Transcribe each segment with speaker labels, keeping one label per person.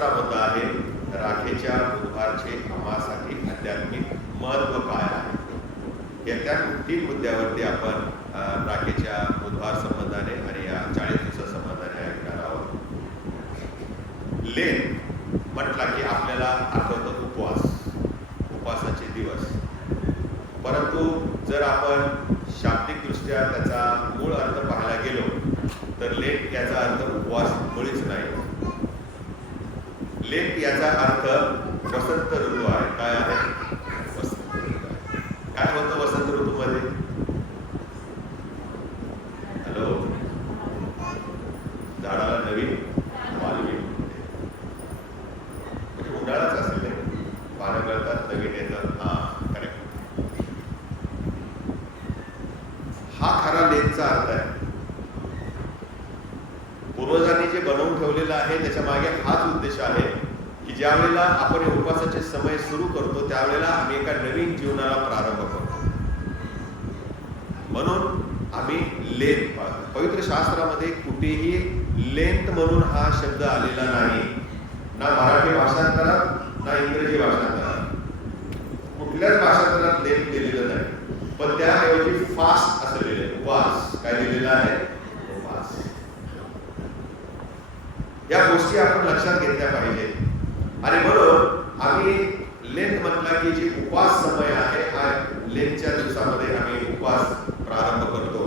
Speaker 1: तिसरा मुद्दा आहे. राखेच्या बुधवारचे आम्हासाठी आध्यात्मिक महत्त्व काय आहे? या त्या तीन मुद्द्यावरती आपण राखेच्या बुधवार संबंधाने आणि या चाळीस दिवसा संबंधाने ऐकणार आहोत लेन म्हटला की आपल्याला आठवतं उपवास उपवासाचे दिवस परंतु जर आपण शाब्दिकदृष्ट्या त्याचा मूळ अर्थ पाहायला गेलो तर लेट याचा अर्थ उपवास मुळीच नाही लेप याचा अर्थ वसंत ऋतू आहे. काय आहे? वसंत काय होतं वसंत ऋतूमध्ये? हॅलो? झाडाला नवीन मालवी म्हणजे उन्हाळाच असेल पानं करतात नवीन येतात. हा करेक्ट हा खरा लेपचा अर्थ आहे. पूर्वजांनी जे बनवून ठेवलेलं आहे त्याच्यामागे हाच उद्देश आहे. ज्यावेळेला आपण हे उपवासाचे समय सुरू करतो त्यावेळेला आम्ही एका नवीन जीवनाला प्रारंभ करतो. म्हणून आम्ही लेन पाळतो. पवित्र शास्त्रामध्ये कुठेही लेंथ म्हणून हा शब्द आलेला नाही. ना मराठी भाषांतरात ना इंग्रजी भाषांतरात कुठल्याच भाषांतरात लेंथ दिलेलं नाही. पण त्याऐवजी फास्ट असं लिहिलं उपवास. काय दिलेला आहे? उपवास. या गोष्टी आपण लक्षात घेतल्या पाहिजेत. आणि म्हणून आम्ही लेंथ म्हटला की जी उपवास समय आहे हा लेंथच्या दिवसामध्ये आम्ही उपवास प्रारंभ करतो.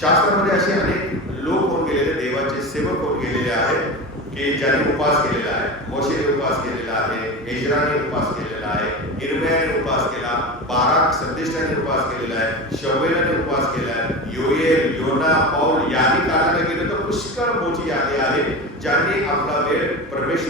Speaker 1: शास्त्रामध्ये असे अनेक लोक होऊन गेलेले देवाचे सेवक होऊन गेलेले आहेत की ज्यांनी उपवास केलेला आहे. मोशेने उपवास केलेला आहे एजराने उपवास केलेला आहे इरमयाने उपवास केला बाराक संदेशाने उपवास केलेला आहे शवेलाने उपवास केला आहे योएल योना पौल यांनी काळाने गेलो तर पुष्कळ मोठी यादी आहे ज्यांनी आपला वेळ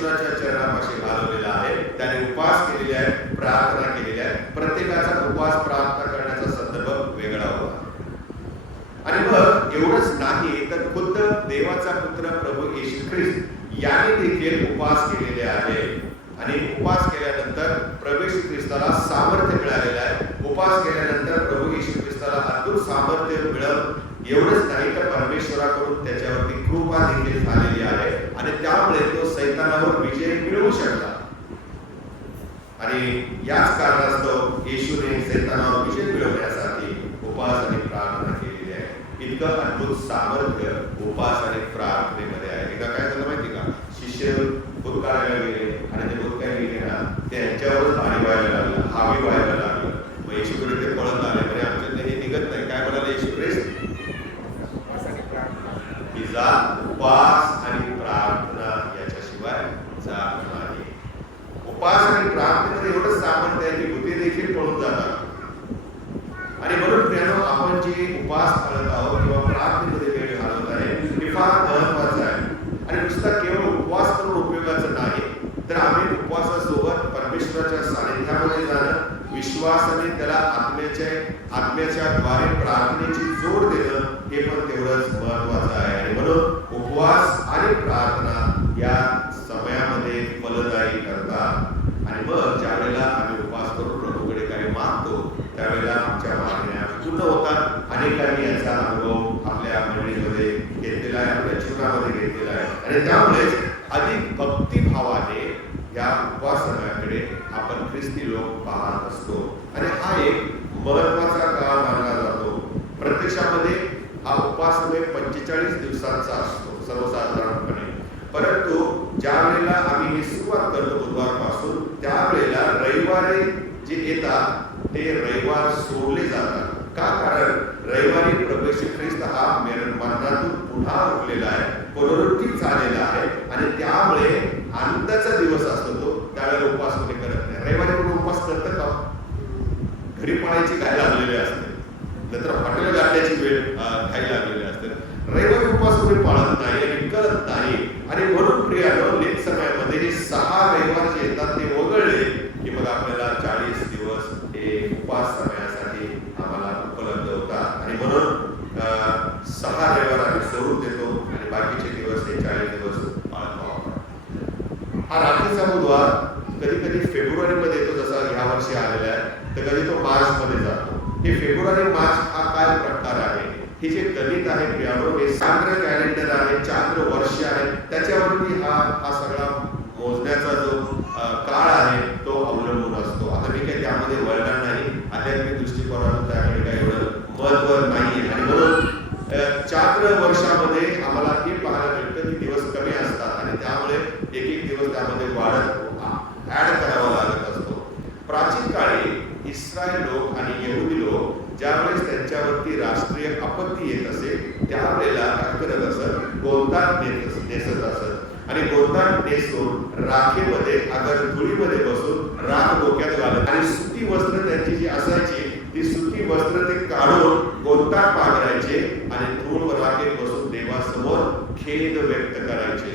Speaker 1: परमेश्वराच्या चरणापाशी घालवलेला आहे. त्याने उपास केलेले आहे प्रार्थना केलेली आहे प्रत्येकाचा उपवास प्रार्थना करण्याचा संदर्भ वेगळा होता आणि मग एवढंच नाही तर खुद्द देवाचा पुत्र प्रभू येशू ख्रिस्त याने देखील उपवास केलेले आहे आणि उपवास केल्यानंतर प्रभू येशू ख्रिस्ताला सामर्थ्य मिळालेलं आहे उपवास केल्यानंतर प्रभू येशू ख्रिस्ताला अद्भुत सामर्थ्य मिळत एवढंच नाही तर परमेश्वराकडून त्याच्यावरती कृपा देखील झालेली आहे आणि त्यामुळे तो सैतानावर विजय मिळवू शकला आणि याच कारणास्तव येशूने सैतानावर विजय मिळवण्यासाठी उपास आणि प्रार्थना केलेली आहे. इतकं अद्भुत सामर्थ्य उपास आणि प्रार्थनेमध्ये आहे. एकदा काय झालं माहिती का? शिष्य भूतकाळायला गेले आणि ते भूतकाळ गेले ना त्यांच्यावरच पाणी व्हायला लागलं हावी व्हायला लागलं. मग येशूकडे ते पळत आले. म्हणजे आमच्या हे निघत नाही. काय म्हणाले येशू ख्रिस्त की जा उपवास आणि प्रार्थना याच्याशिवाय जात नाही उपवास आणि प्रार्थनेमध्ये एवढं सामर्थ्य आहे की भूते देखील पळून जातात आणि म्हणून प्रियानो आपण जे उपवास करत आहोत किंवा प्रार्थनेमध्ये वेळ घालवत आहे हे फार महत्वाचं आहे आणि नुसता केवळ उपवास करून उपयोगाचं नाही तर आम्ही उपवासासोबत परमेश्वराच्या सानिध्यामध्ये जाणं विश्वासाने त्याला आत्म्याच्या आत्म्याच्या द्वारे प्रार्थनेची जोड देणं हे पण तेवढंच महत्वाचं आहे. आणि म्हणून उपवास आणि प्रार्थना या समयामध्ये फलदायी करतात आणि मग ज्या वेळेला आम्ही उपवास करून प्रभूकडे काही मागतो त्यावेळेला आमच्या मागण्या पूर्ण होतात. अनेकांनी याचा अनुभव आपल्या मंडळीमध्ये घेतलेला आहे आपल्या जीवनामध्ये घेतलेला आहे. आणि त्यामुळेच भार उठलेला आहे पुनरुत्थित झालेला आहे आणि त्यामुळे आनंदाचा दिवस असतो तो त्यावेळेला उपवास कोणी करत नाही. रविवारी कोणी उपवास करतं का? घरी पाण्याची काय लागलेली असते. नंतर हॉटेल गाठण्याची वेळ काही लागलेली असते. रविवारी उपवास कोणी पाळत respetar a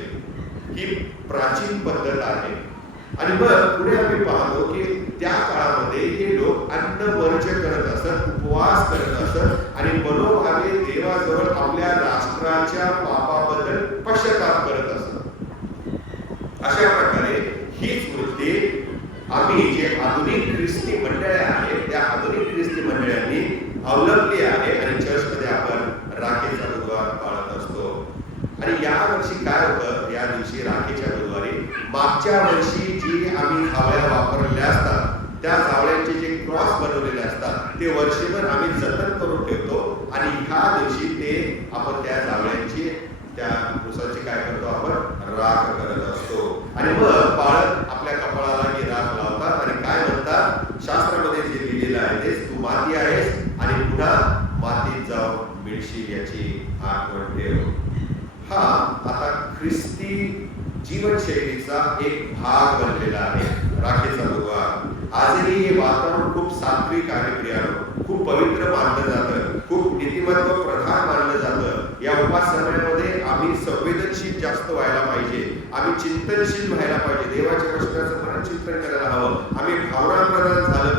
Speaker 1: ख्रिस्ती जीवनशैलीचा एक भाग बनलेला आहे. राखेचा भगवान आजही हे वातावरण खूप सात्विक आहे प्रियानो. खूप पवित्र मानलं जातं. खूप नीतिमत्व प्रधान मानलं जातं. या उपास आम्ही संवेदनशील जास्त व्हायला पाहिजे. आम्ही चिंतनशील व्हायला पाहिजे. देवाच्या प्रश्नाचं मनन चिंतन करायला हवं. आम्ही भावना प्रधान झालं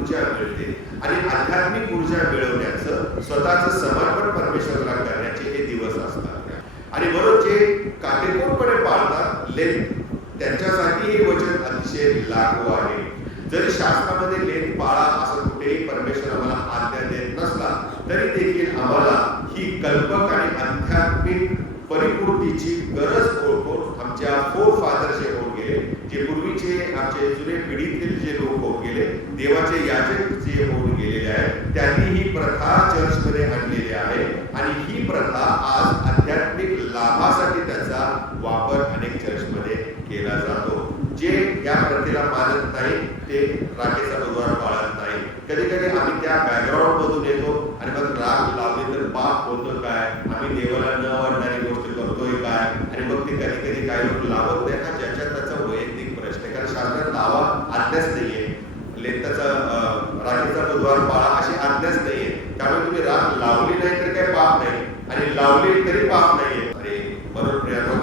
Speaker 1: ऊर्जा मिळते. आणि आध्यात्मिक ऊर्जा मिळवण्याचं स्वतःच समर्पण परमेश्वराला करण्याचे हे दिवस असतात. आणि बरोबर जे काटेकोरपणे पाळतात लेन त्यांच्यासाठी हे वचन अतिशय लागू आहे. जरी शास्त्रामध्ये लेन पाळा असं कुठेही परमेश्वर आम्हाला आज्ञा देत नसला तरी देखील आम्हाला ही कल्पक आणि आध्यात्मिक परिपूर्तीची गरज that लावली नाही तर काही पाप नाही. आणि लावली तरी पाप नाहीये. अरे बरोबर प्रियानो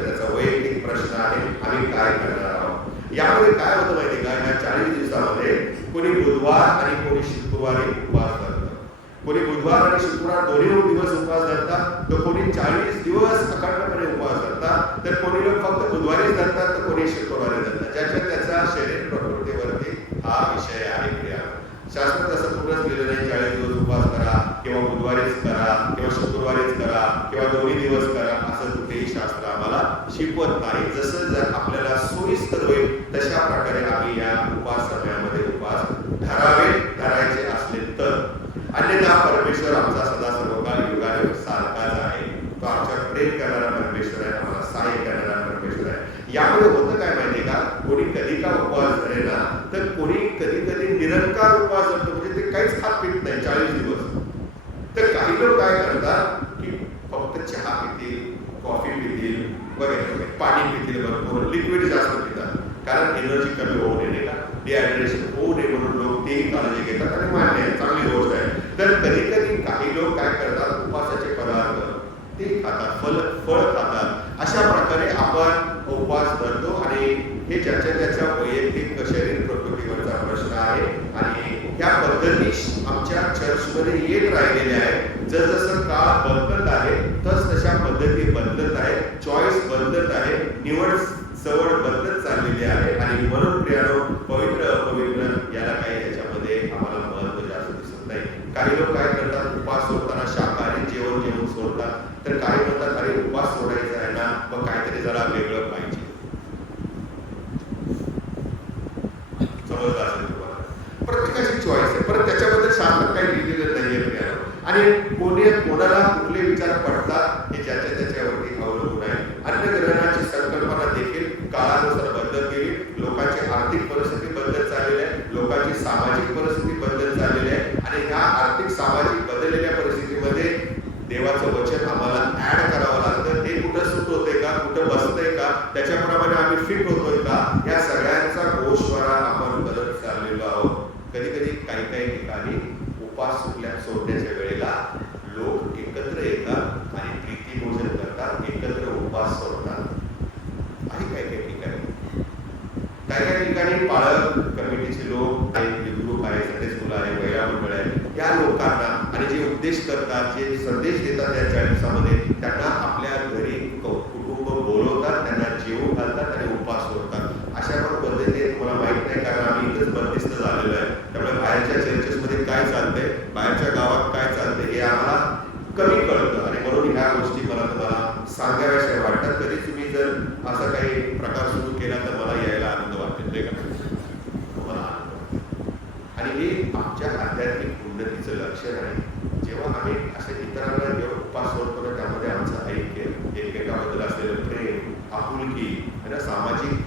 Speaker 1: त्याचा वैयक्तिक प्रश्न आहे. आम्ही काय करणार आहोत? यामध्ये काय होतं माहिती का? या चाळीस दिवसामध्ये कोणी बुधवार आणि कोणी शुक्रवारी उपवास करतात कोणी बुधवार आणि शुक्रवार दोन्ही दिवस उपवास धरतात. तर कोणी चाळीस दिवस अखंडपणे उपवास धरतात. तर कोणी लोक फक्त बुधवारीच धरतात तर कोणी शुक्रवारी धरतात. ज्याच्या त्याचा शरीर प्रकृतीवरती हा विषय आहे प्रिया शास्त्र शिकवत नाही. जसं जर आपल्याला सोयीस्कर होईल तशा प्रकारे आम्ही या उपास समयामध्ये उपास धरावे धरायचे असले तर. अन्यथा परमेश्वर आमचा सदा सर्वकाळ युगाने सारखाच आहे. तो आमच्या प्रेम करणारा परमेश्वर आहे आम्हाला सहाय्य करणारा परमेश्वर आहे. यामुळे होतं काय माहितीये का? कोणी कधी का उपवास धरे ना तर कोणी कधी कधी निरंकार उपवास धरतो. म्हणजे ते काहीच खात पीत नाही. चाळीस Ahí lo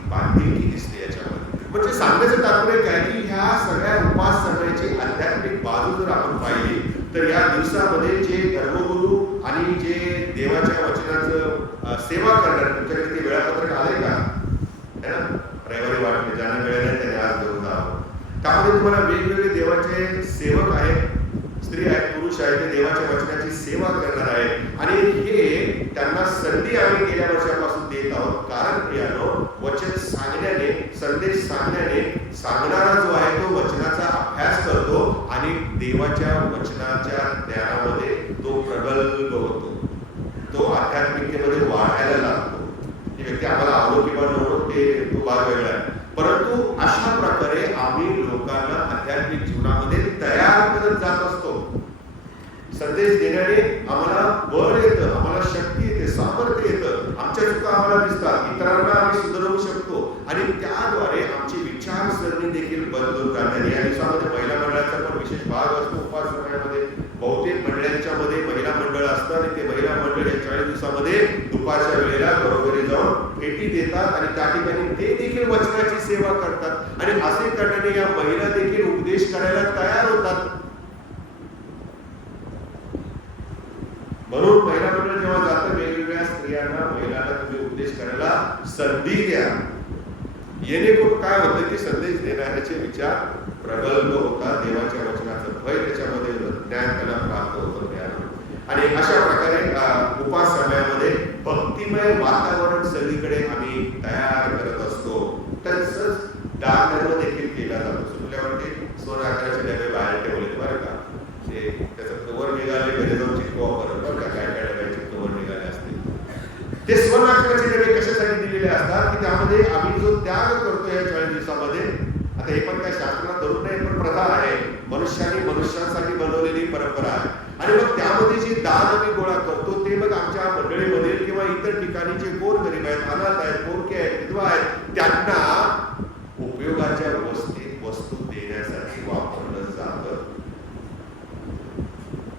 Speaker 1: बांधिलकी दिसते याच्यामध्ये म्हणजे सांगायचं तात्पर्य काय की ह्या सगळ्या उपासनाची आध्यात्मिक बाजू जर आपण पाहिली तर या दिवसामध्ये जे धर्मगुरू आणि जे देवाच्या वचनाचं सेवा करणार तुमच्याकडे ते वेळापत्रक आले का? है ना? रविवारी वाटले ज्यांना वेळ नाही त्यांनी आज घेऊन जावं. त्यामध्ये तुम्हाला वेगवेगळे आमच्यापर्यंत जात असतो. संदेश देण्याने आम्हाला बळ येतं आम्हाला शक्ती येते सामर्थ्य येतं. आमच्या चुका आम्हाला दिसतात. इतरांना आम्ही सुधारवू शकतो. आणि त्याद्वारे आमची विचारसरणी देखील बदलून जाणारी या दिवसामध्ये महिला मंडळाचा पण विशेष भाग असतो. उपास करण्यामध्ये बहुतेक मंडळांच्या मध्ये महिला मंडळ असतं आणि ते महिला मंडळ या चाळीस दिवसामध्ये दुपारच्या वेळेला घरोघरी जाऊन भेटी देतात. आणि त्या ठिकाणी ते देखील वचनाची सेवा करतात. आणि असे करण्याने या महिला देखील उपदेश करायला तयार होतात. म्हणून महिलाकडे जेव्हा जातं वेगवेगळ्या स्त्रियांना महिलांना तुम्ही उपदेश करायला संधी द्या. येणेकरून काय होतं की संदेश देणाऱ्याचे विचार प्रगल्भ होता देवाच्या वचनाचं भय त्याच्यामध्ये ज्ञान त्याला प्राप्त होतं ज्ञान आणि अशा प्रकारे उपास समयामध्ये भक्तिमय वातावरण सगळीकडे आम्ही तयार ठिकाणी जे गोरगरीब आहेत अनाथ आहेत पोरके आहेत विधवा आहेत त्यांना उपयोगाच्या व्यवस्थेत वस्तू देण्यासाठी वापरलं जात.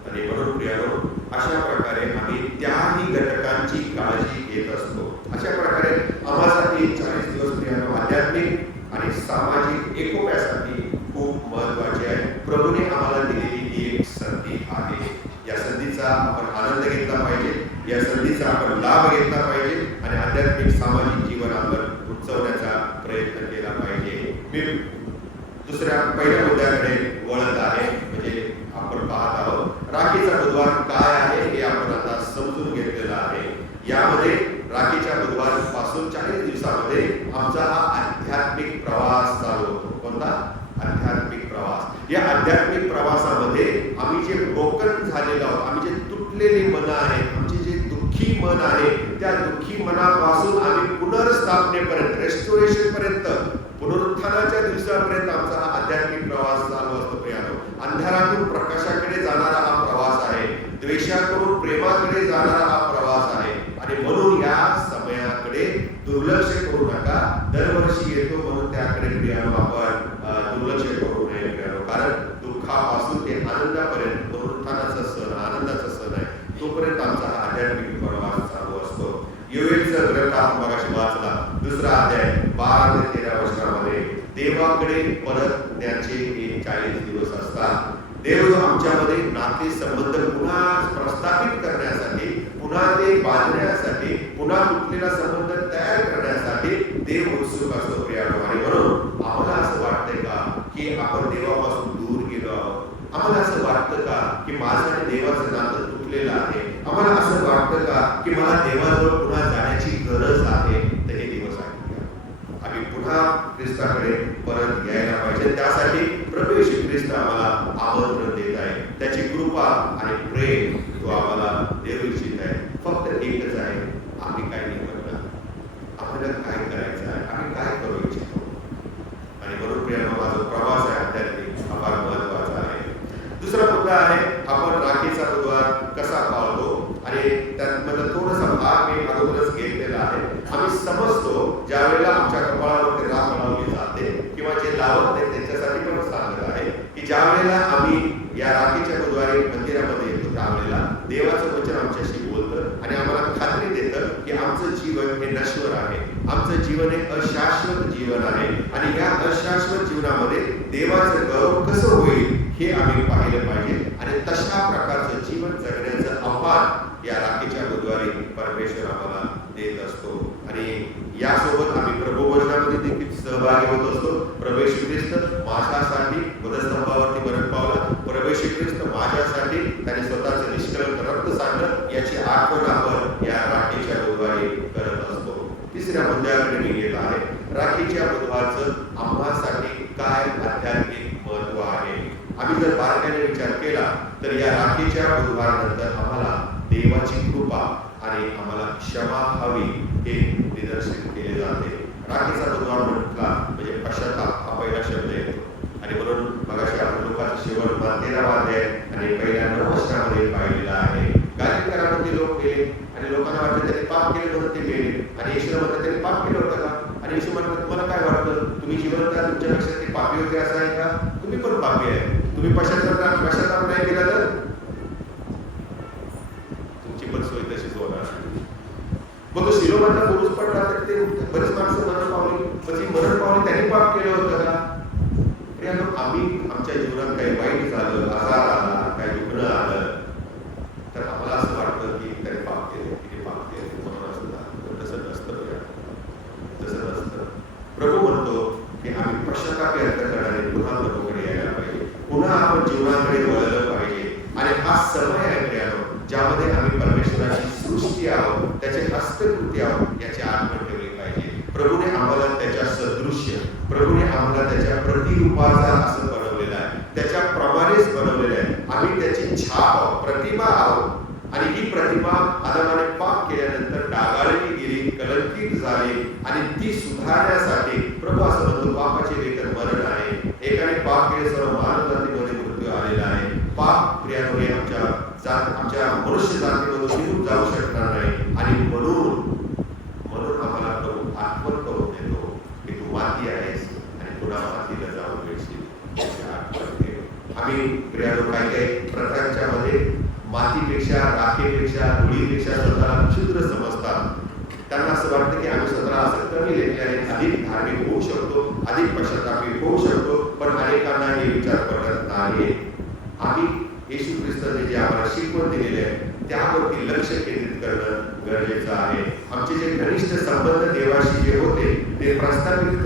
Speaker 1: आणि म्हणून प्रियानो अशा प्रकारे आम्ही त्याही घटकांची काळजी घेत असतो. अशा प्रकारे आम्हासाठी चाळीस दिवस प्रियानो आध्यात्मिक आणि सामाजिक एकोप्यासाठी खूप महत्त्वाचे आहे. प्रभूने आम्हाला दिलेली ही एक संधी आहे. या संधीचा आपण आनंद घेतला पाहिजे. या संधीचा आपण लाभ घेतला आध्यात्मिक सामाजिक mensaje देवाचं गौरव कसं होईल हे आम्ही पाहिलं पाहिजे. आणि तशा प्रकारचं लोकांना वाटतं त्याने पाप केलं म्हणून ते मिळेल आणि येशू म्हणतात त्यांनी पाप केलं होतं का आणि येशू म्हणतात तुम्हाला काय वाटतं? तुम्ही जिवंत तुमच्यापेक्षा ते पापी होते असं आहे का? तुम्ही पण पापी आहे. तुम्ही पश्चात प्रभूने आम्हाला त्याच्या सदृश्य प्रभूने आम्हाला त्याच्या प्रतिरूपाचा असं बनवलेलं आहे. त्याच्या प्रमाणेच बनवलेलं आहे. आम्ही त्याची छाप प्रतिमा मानवी लोक काही प्रकारच्या मध्ये मातीपेक्षा राखेपेक्षा धुळीपेक्षा स्वतःला क्षुद्र समजतात. त्यांना असं वाटतं की आम्ही स्वतःला असं कमी लेखल्याने अधिक धार्मिक होऊ शकतो अधिक पश्चातापी होऊ शकतो पण अनेकांना हे विचार पडत नाही. आम्ही येशू ख्रिस्ताने जे आम्हाला शिकवण दिलेले आहे त्यावरती लक्ष केंद्रित करणं गरजेचं आहे. आमचे जे घनिष्ठ संबंध देवाशी जे होते ते प्रस्थापित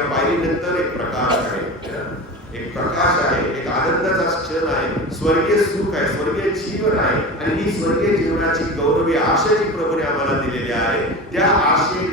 Speaker 1: या पायरीनंतर एक प्रकाश आहे. एक प्रकाश आहे एक आनंदाचा क्षण आहे. स्वर्गीय सुख आहे स्वर्गीय जीवन आहे. आणि ही स्वर्गीय जीवनाची गौरवी आशेची प्रभूने आम्हाला दिलेली आहे. त्या आशे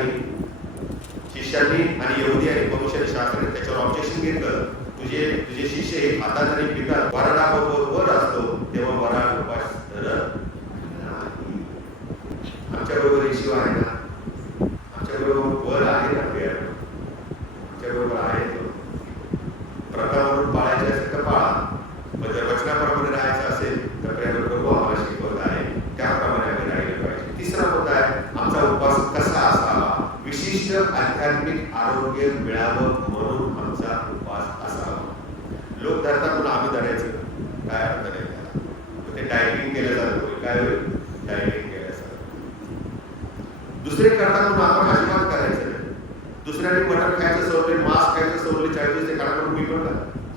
Speaker 1: आणि शिष्यांनी आणि यहुदी आणि भविष्य शास्त्राने त्याच्यावर ऑब्जेक्शन घेतलं. तुझे तुझे शिष्य हे हातात आणि पितात वरडा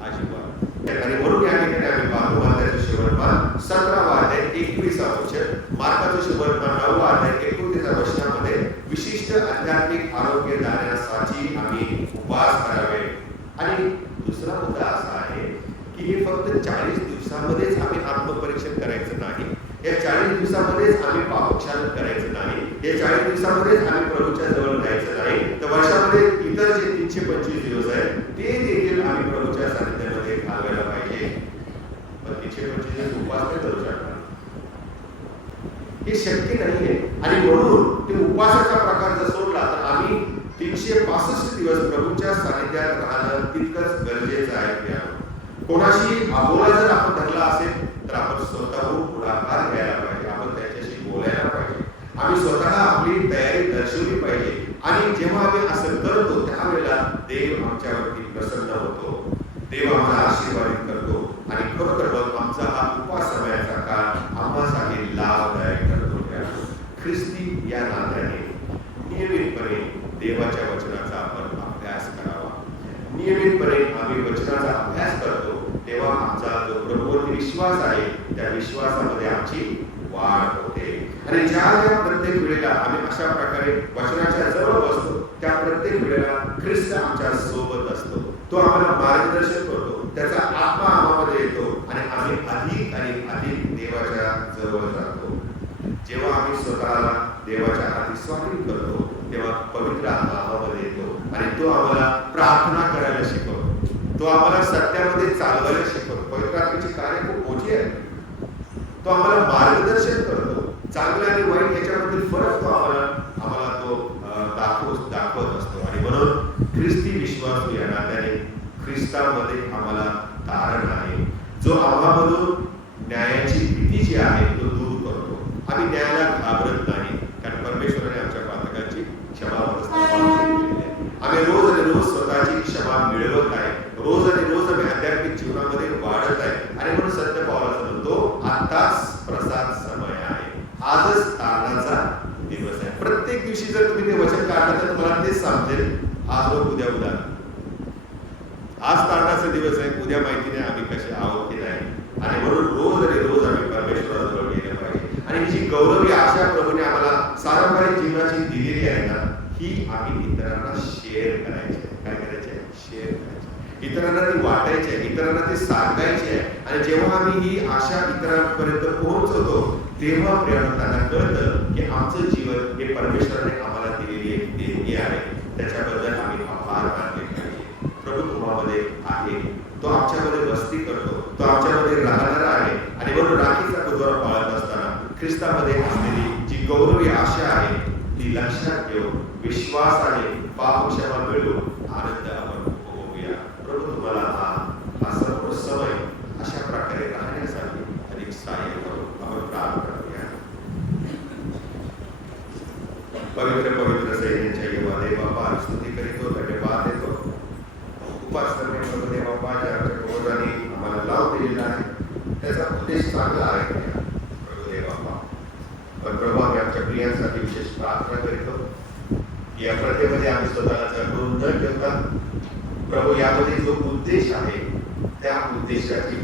Speaker 1: आशीर्वाद तो आम्हाला सत्यामध्ये चालवायला शिकवतो. पवित्र आत्म्याची कार्य खूप मोठी आहे. तो आम्हाला मार्गदर्शन करतो. चांगलं आणि वाईट याच्याबद्दल फरक तो आम्हाला आम्हाला तो दाखव दाखवत असतो. आणि म्हणून ख्रिस्ती विश्वास या नात्याने ख्रिस्तामध्ये आम्हाला गौरवी आशा प्रभूने आम्हाला सारंपरिक जीवनाची दिलेली आहे ना ही आम्ही इतरांना शेअर करायची काय करायचे आहे? शेअर करायची इतरांना ती वाटायची आहे इतरांना ती सांगायची आहे. आणि जेव्हा आम्ही ही आशा इतरांपर्यंत पोहोचवतो तेव्हा प्रेरणा कळतं की आमचं जीवन हे परमेश्वर पवित्र पवित्र सैन्यांच्या युवा देवा स्तुती करीतो धन्यवाद देतो. उपास करण्यामध्ये बाप्पा ज्या आमच्या पूर्वजांनी आम्हाला लाभ दिलेला आहे त्याचा उद्देश चांगला आहे. प्रभू देव पण प्रभू आम्ही आमच्या प्रियांसाठी विशेष प्रार्थना करीतो की या प्रथेमध्ये आम्ही स्वतःला जगून न ठेवता प्रभू यामध्ये जो उद्देश आहे त्या उद्देशाची